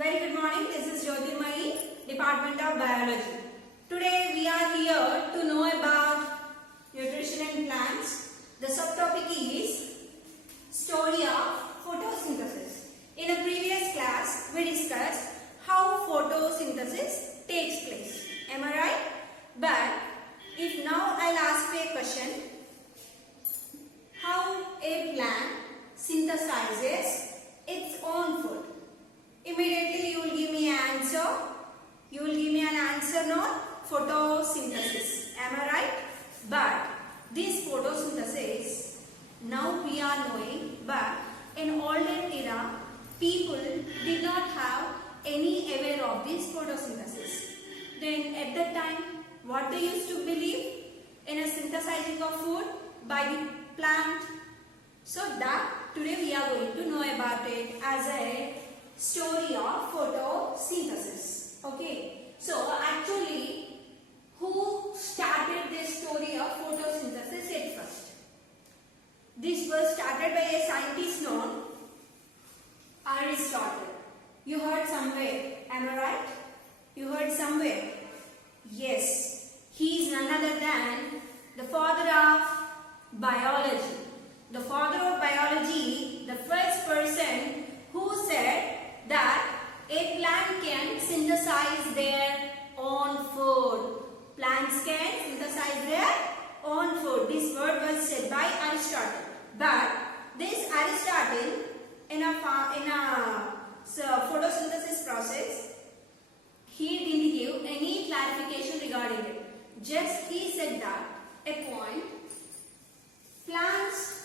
Very good morning. This is Jyotirmayi, Department of Biology. Today we are here to know about nutrition and plants. The subtopic is story of photosynthesis. In a previous class, we discussed how photosynthesis takes place. Am I right? But if now I'll ask you a question, how a plant synthesizes its own food? Immediately you will give me an answer. You will give me an answer, not photosynthesis. Am I right? But this photosynthesis, now we are knowing, but in olden era, people did not have any aware of this photosynthesis. Then at that time, what they used to believe? In a synthesizing of food by the plant. So that today we are going to know about it as a story of photosynthesis. Okay. So actually, who started this story of photosynthesis at first? This was started by a scientist known Aristotle. You heard somewhere. Am I right? You heard somewhere. Yes. He is none other than the father of biology. The father of biology, the first person who said that a plant can synthesize their own food. Plants can synthesize their own food. This word was said by Aristotle. But this Aristotle in a photosynthesis process, he didn't give any clarification regarding it. Just he said that a point, plants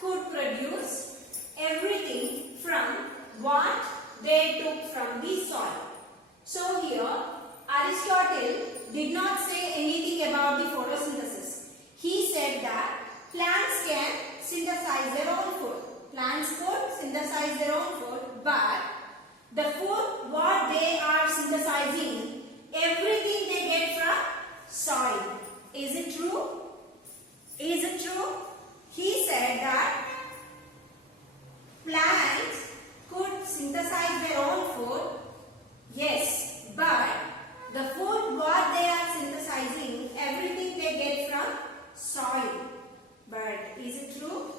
could produce everything from what they took from the soil. So here Aristotle did not say anything about the photosynthesis. He said that plants can synthesize their own food. Plants could synthesize their own food, but the food what they are synthesizing, everything they get from soil. Is it true? Is it true? He said that plants could synthesize their own food. Yes, but the food what they are synthesizing, everything they get from soil. But is it true?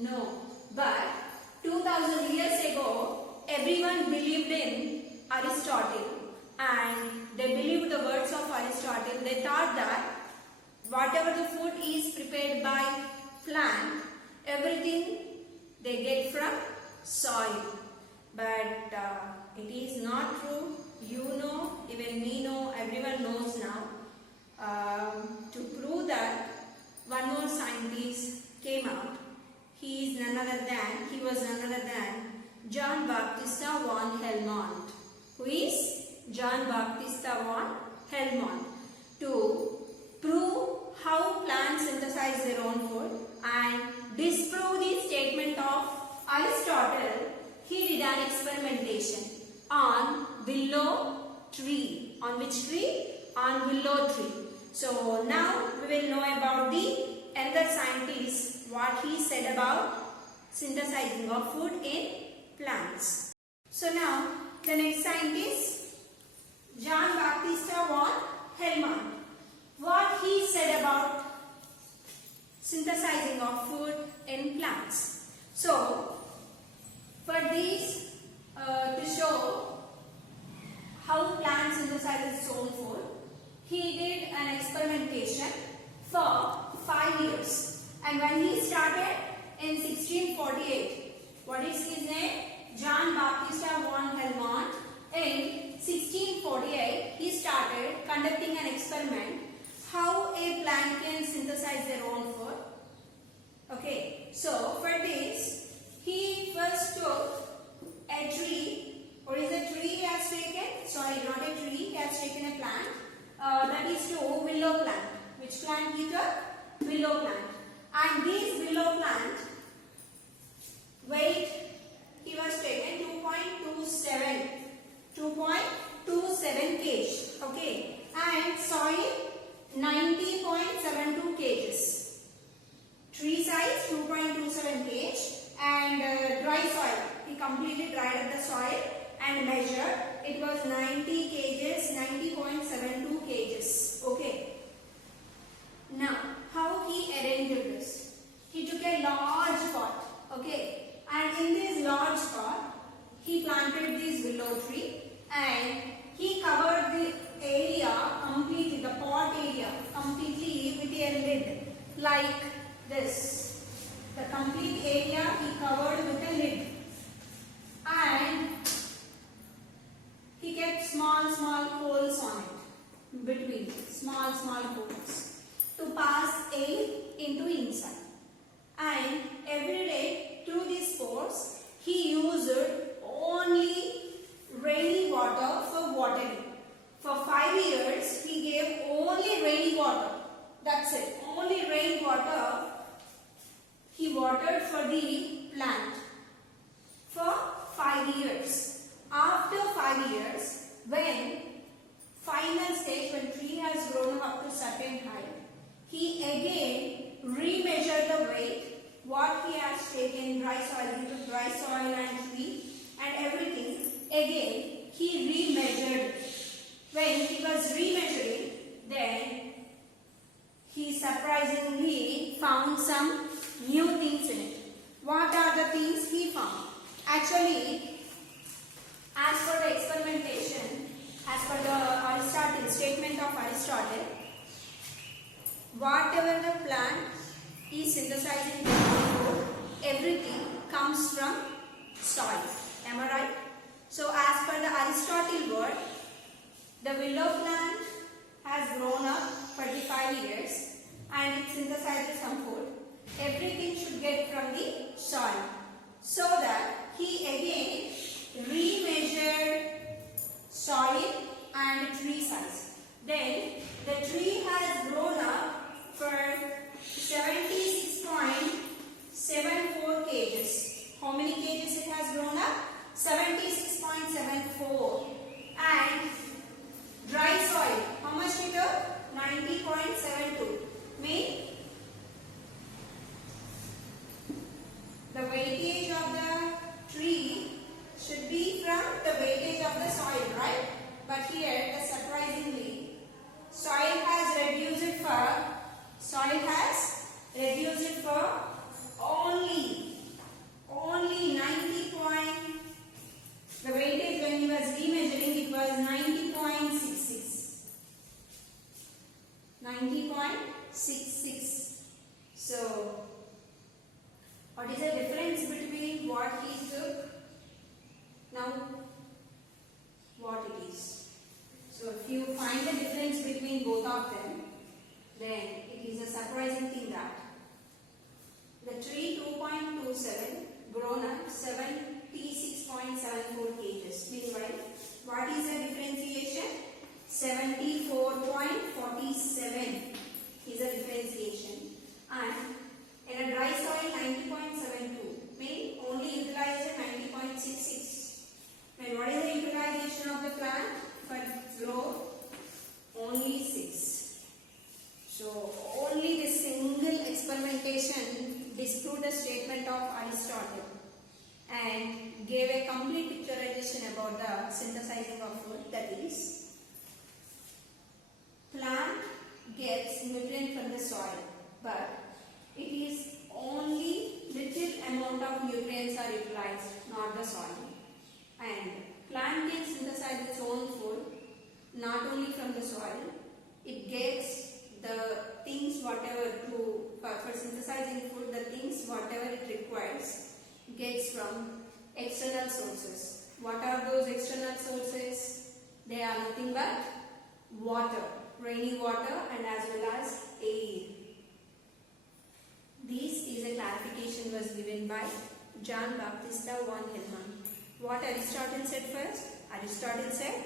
No. But 2000 years ago, everyone believed in Aristotle and they believed the words of Aristotle. They thought that whatever the food is prepared by plant, everything they get from soil. But it is not true. You know, even me know, everyone knows now. To prove that, one more scientist came out. He was none other than John Baptista von Helmont. Who is John Baptista von Helmont? To prove how plants synthesize their own food and disprove the statement of Aristotle, he did an experimentation on willow tree. On which tree? On willow tree. So now we will know about the another scientist, what he said about synthesizing of food in plants. So now the next scientist, John Baptista von Helmont. What he said about synthesizing of food in plants. So for this to show how plants synthesize its own food, he did an experimentation for 5 years. And when he started in 1648, what is his name? John Baptista von Helmont. In 1648, he started conducting an experiment how a plant can synthesize their own food. Okay, so for this, he first took a tree. What is the tree he has taken? Sorry, not a tree. He has taken a plant. That is to willow plant. Which plant he took? Willow plant. And this willow plant, weight, he was taken 2.27 kg. Okay, and soil 90.72 kgs. Tree size 2.27 kg and dry soil. He completely dried up the soil and measured. It was 90 kgs, 90.72 kgs. Okay. Now, how he arranged this? He took a large pot. Okay. And in this large pot, he planted this willow tree and he covered the area completely, the pot area completely with a lid like this. The complete area he covered with a lid and he kept small holes on it, between small holes to pass air into inside. And every day through these pores he used only rainy water for watering. For 5 years he gave only rainy water. That's it. Only rain water he watered for the plant for 5 years. After 5 years, when final stage, when tree has grown up to certain height, he again remeasured the weight what he has taken dry soil, he took dry soil and tree and everything. Again he remeasured. When he was remeasuring, then he surprisingly found some new things in it. What are the things he found? Actually, as per the experimentation, as per the Aristotle statement of Aristotle, whatever the plant is synthesizing food, everything comes from soil. Am I right? So, as per the Aristotle word, the willow plant has grown up for the 5 years and it synthesizes some food. Everything should get from the soil. So that he again remeasured soil and tree size. Then the tree has grown up for 76.74 kgs. How many kgs it has grown up? 76.74. And dry soil, how much it took? 90.72. Mean the weightage of the tree should be from the weightage of the soil, right? But here, surprisingly, soil has reduced it for only 90 point. The weightage when he was remeasuring, it was 90.66. 90.66. So, what is the difference between what he took now what it is? So if you find the difference between both of them, then it is a surprising thing that the tree 2.27 grown up 76.74 kgs. Meanwhile, what is the differentiation? 74.47 is a differentiation. And in a dry soil 90.72 mean only utilized 90.66. And what is the utilization of the plant for growth? Only 6. So only this single experimentation disproved the statement of Aristotle and gave a complete picturization about the synthesizing of food, that is, plant gets nutrient from the soil, but it is only little amount of nutrients are utilized, not the soil. And plant can synthesize its own food not only from the soil, it gets the things whatever for synthesizing food, the things whatever it requires gets from external sources. What are those external sources? They are nothing but water, rainy water, and as well as air. This is a clarification was given by John Baptista von Hellmann. What Aristotle said first? Aristotle said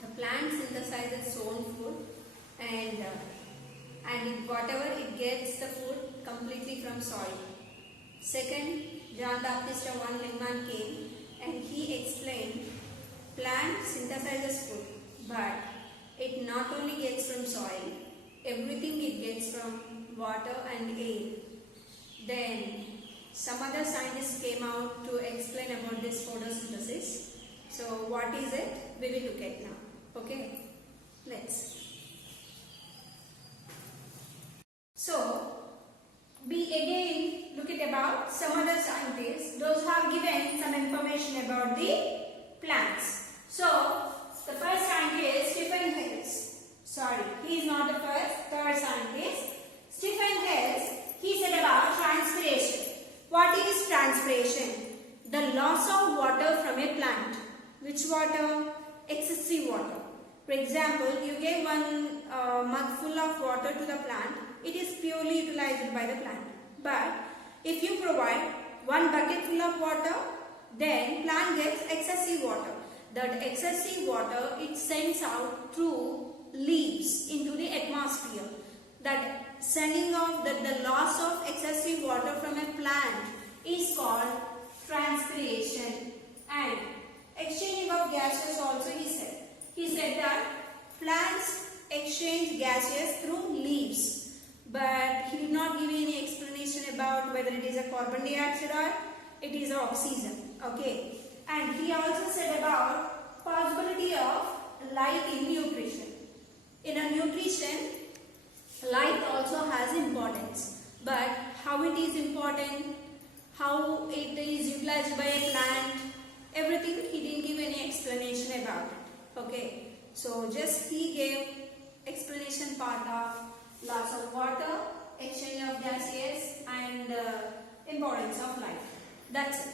the plant synthesizes its own food and whatever it gets the food completely from soil. Second, John Baptista von Hellmann came and he explained plant synthesizes food, but it not only gets from soil, everything it gets from water and air. Then some other scientists came out to explain about this photosynthesis. So what is it? We will look at now. Okay, let's. So we again look at about some other scientists, those who have given some information about the plants. So the first scientist, Stephen Hales. Sorry, he is not the first, third scientist. Stephen Hales, he said about transpiration. What is transpiration? The loss of water from a plant. Which water? Excessive water. For example, you gave one mug full of water to the plant. It is purely utilized by the plant. But if you provide one bucket full of water, then plant gets excessive water. That excessive water, it sends out through leaves into the atmosphere. That sending off the loss of excessive water from a plant is called transpiration. And exchanging of gases also he said. He said that plants exchange gases through leaves. But he did not give any explanation about whether it is a carbon dioxide or it is oxygen. Okay. And he also said about possibility of light in nutrition. In a nutrition, light also has importance. But how it is important, how it is utilized by a plant, everything he didn't give any explanation about it. Okay. So just he gave explanation part of loss of water, exchange of gases and importance of light. That's it.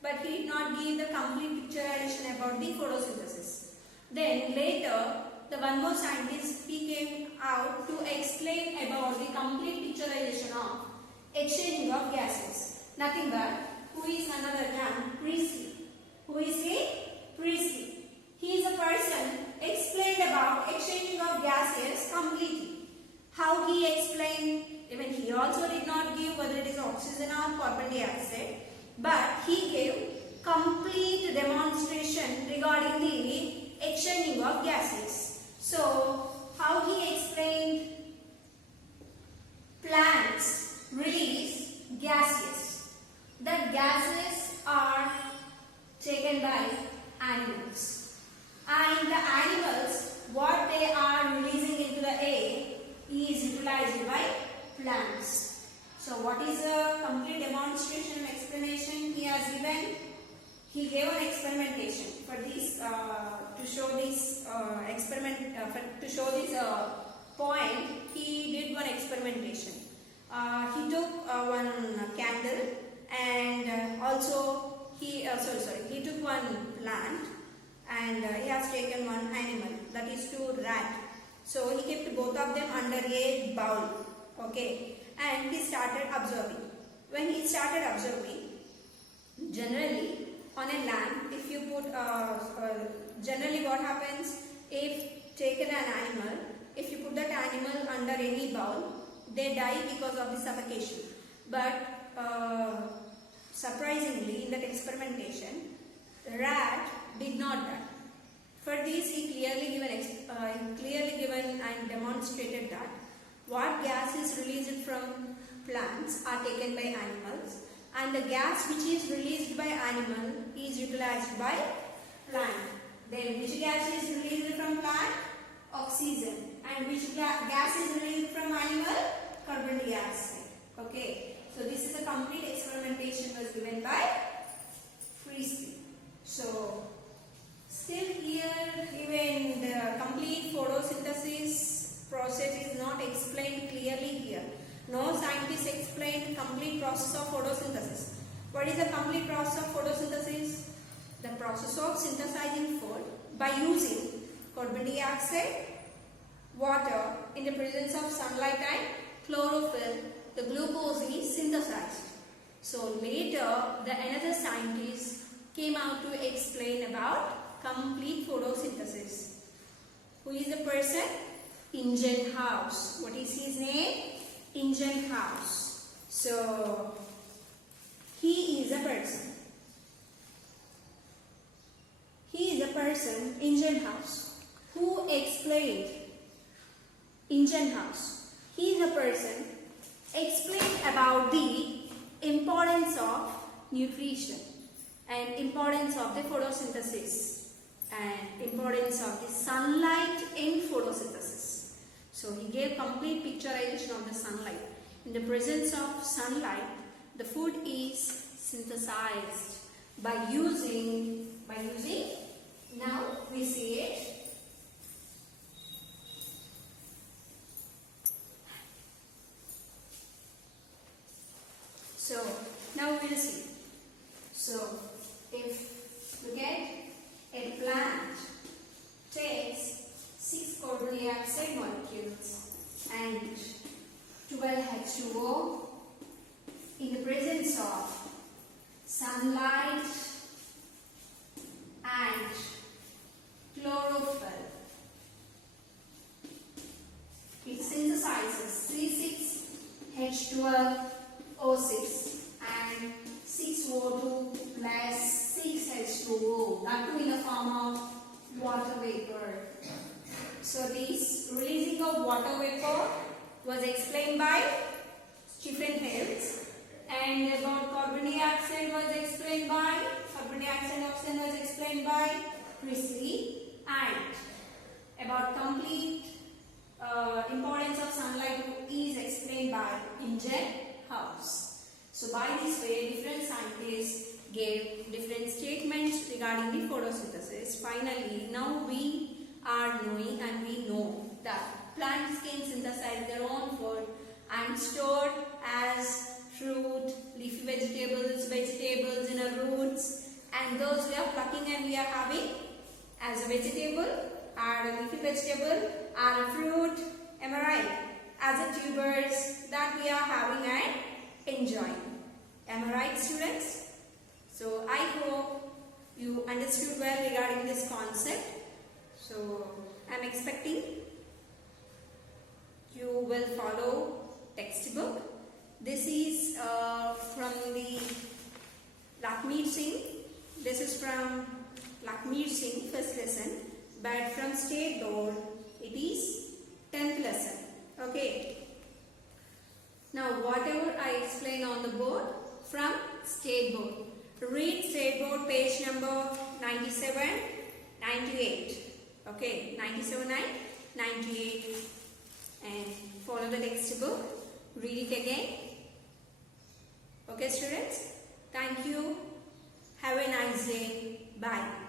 But he did not give the complete picturization about the photosynthesis. Then later, the one more scientist, he came out to explain about the complete picturization of exchanging of gases. Nothing but, who is another than Priestley. Who is he? Priestley. He is a person explained about exchanging of gases completely. How he explained, even he also did not give whether it is oxygen or carbon dioxide, but he gave complete demonstration regarding the exchanging of gases. So, how he explained plants release gases. The gases are taken by animals. And the animals, what they are releasing into the air is utilized by plants. So what is a complete demonstration and explanation he has given? He gave an experimentation for this to show this point. He did one experimentation. He took one candle and also he took one plant and he has taken one animal, that is two rat. So he kept both of them under a bowl, okay, and he started observing. When he started observing, generally on a lamp, if you put, generally what happens, if taken an animal, if you put that animal under any bowl, they die because of the suffocation. But surprisingly, in that experimentation, the rat did not die. For this, he clearly given and demonstrated that what gas is released from plants are taken by animals, and the gas which is released by animal is utilized by plant. Then which gas is released from plant? Oxygen. And which gas is released from animal? Carbon dioxide. Okay. So this is a complete experimentation was given by Priestley. So still here, even the complete photosynthesis process is not explained clearly here. No scientist explained complete process of photosynthesis. What is the complete process of photosynthesis? The process of synthesizing food by using carbon dioxide, water in the presence of sunlight and chlorophyll. The glucose is synthesized. So later, another scientist came out to explain about complete photosynthesis. Who is the person? Ingenhousz. What is his name? Ingenhousz. So he is a person. He is a person, Ingenhousz, who explained. Ingenhousz. He is a person explained about the importance of nutrition and importance of the photosynthesis and importance of the sunlight in photosynthesis. So he gave complete picturization of the sunlight. In the presence of sunlight, the food is synthesized by using, now we see it. So now we will see. So if look at a plant takes 6 carbon dioxide molecules and 12 H2O in the presence of sunlight and chlorophyll, it synthesizes C6H12O6 and 6O2 plus 6H2O, that too in the form of water vapor. So this releasing of water vapor was explained by Stephen Hales, and about carbon dioxide was explained by oxygen was explained by Priestley, and about complete importance of sunlight is explained by Ingenhousz. So by this way, different scientists gave different statements regarding the photosynthesis. Finally, now we are knowing and we know that plants can synthesize their own food and store as fruit, leafy vegetables in our roots, and those we are plucking and we are having as a vegetable, or a leafy vegetable, or a fruit, am I right? As a tubers that we are having and enjoying. Am I right, students? So I hope you understood well regarding this concept. So I am expecting you will follow textbook. This is from the Lakmeer Singh. This is from Lakmeer Singh, first lesson. But from State Board, it is 10th lesson. Okay. Now whatever I explain on the board from State Board. Read State Board page number 97, 98. Okay, 97 and 98. And follow the textbook. Read it again. Okay, students. Thank you. Have a nice day. Bye.